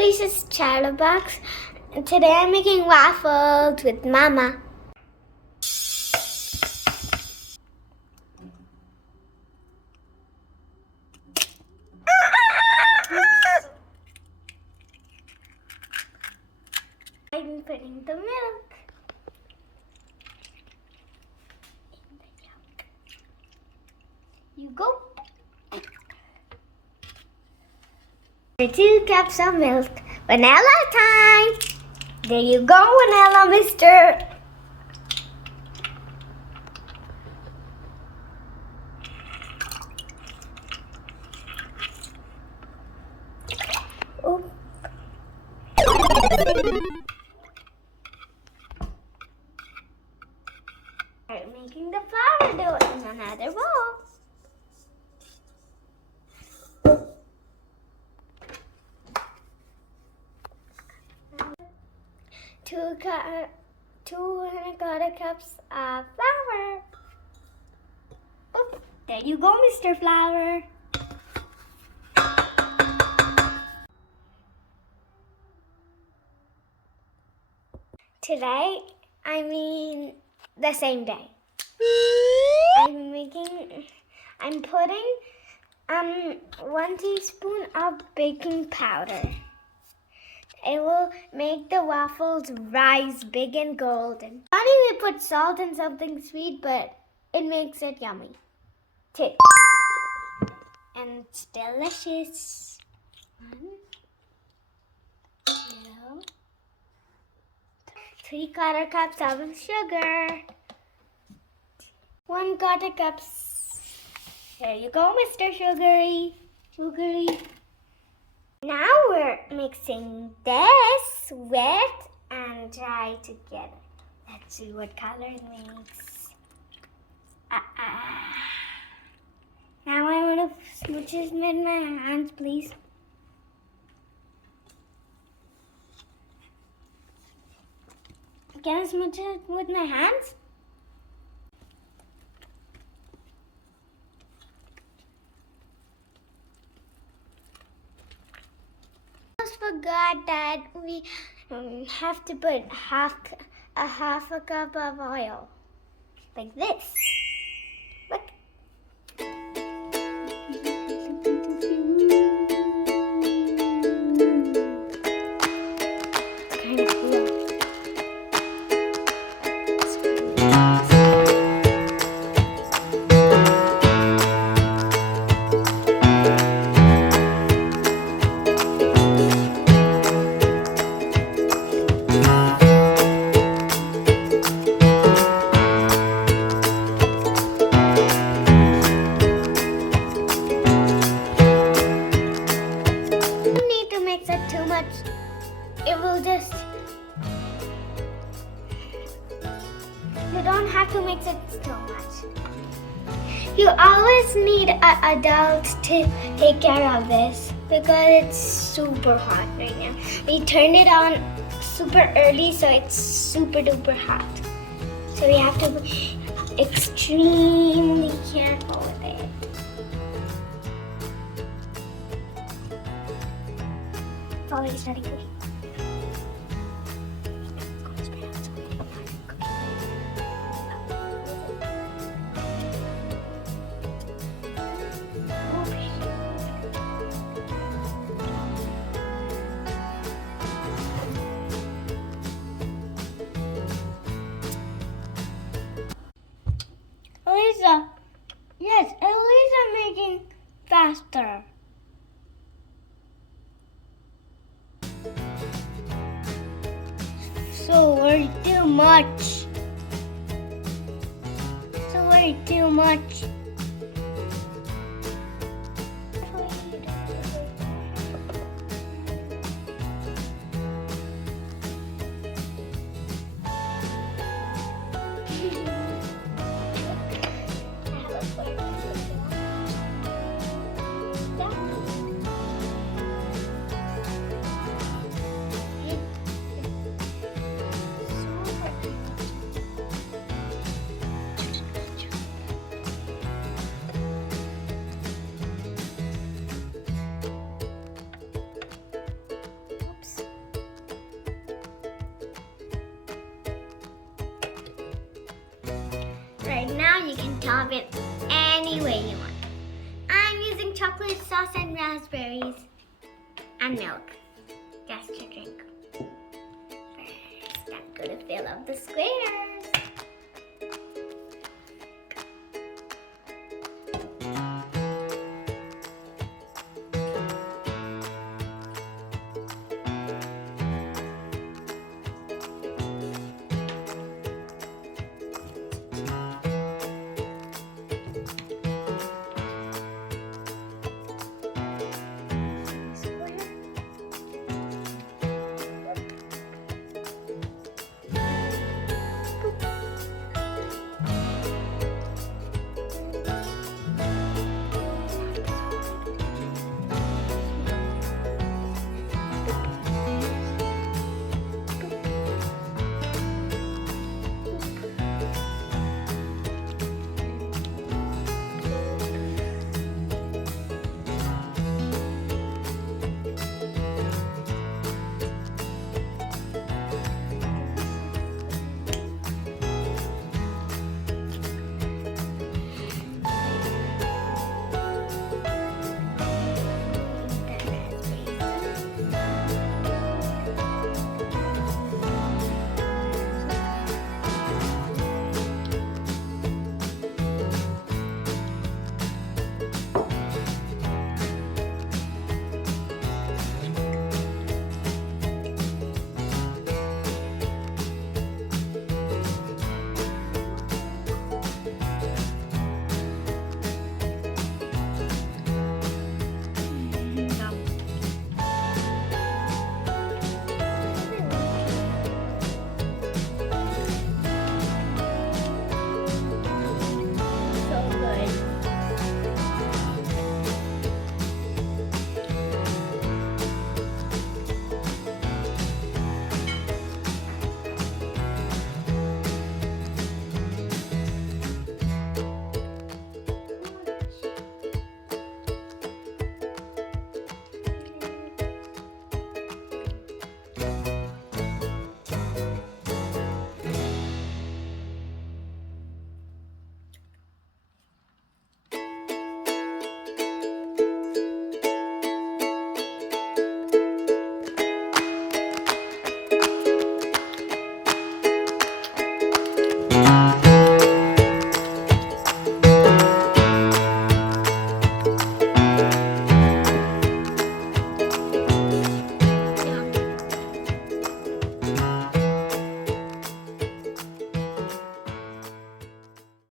Aleesha's Chatterbox. Today I'm making waffles with Mama. I'm putting the milk in the jug. You go. 2 cups of milk. Vanilla time. There you go, vanilla, mister. Oh. I'm making the flour dough in another bowl. Two and a quarter cups of flour. Oh, there you go, Mr. Flour. Today, I mean the same day. I'm putting 1 teaspoon of baking powder. It will make the waffles rise big and golden. Funny we put salt in something sweet, but it makes it yummy too. And it's delicious. 1, 2, 3/4 cups of sugar. 1/4 cups. There you go, Mr. Sugary. Now we're mixing this wet and dry together. Let's see what color it makes. Now I want to smooch it with my hands, please. Can I smooch it with my hands? Forgot that we have to put half a cup of oil, like this. Look. Kind of cool. Too much, it will just, you don't have to mix it too much. You always need an adult to take care of this because it's super hot right now. We turned it on super early, so it's super duper hot. So we have to be extremely careful with it. Already starting cooking. Aleesha, yes, Aleesha making faster. So we're too much. right now you can top it any way you want. I'm using chocolate sauce and raspberries and milk. Just to drink. First, I'm gonna fill up the square.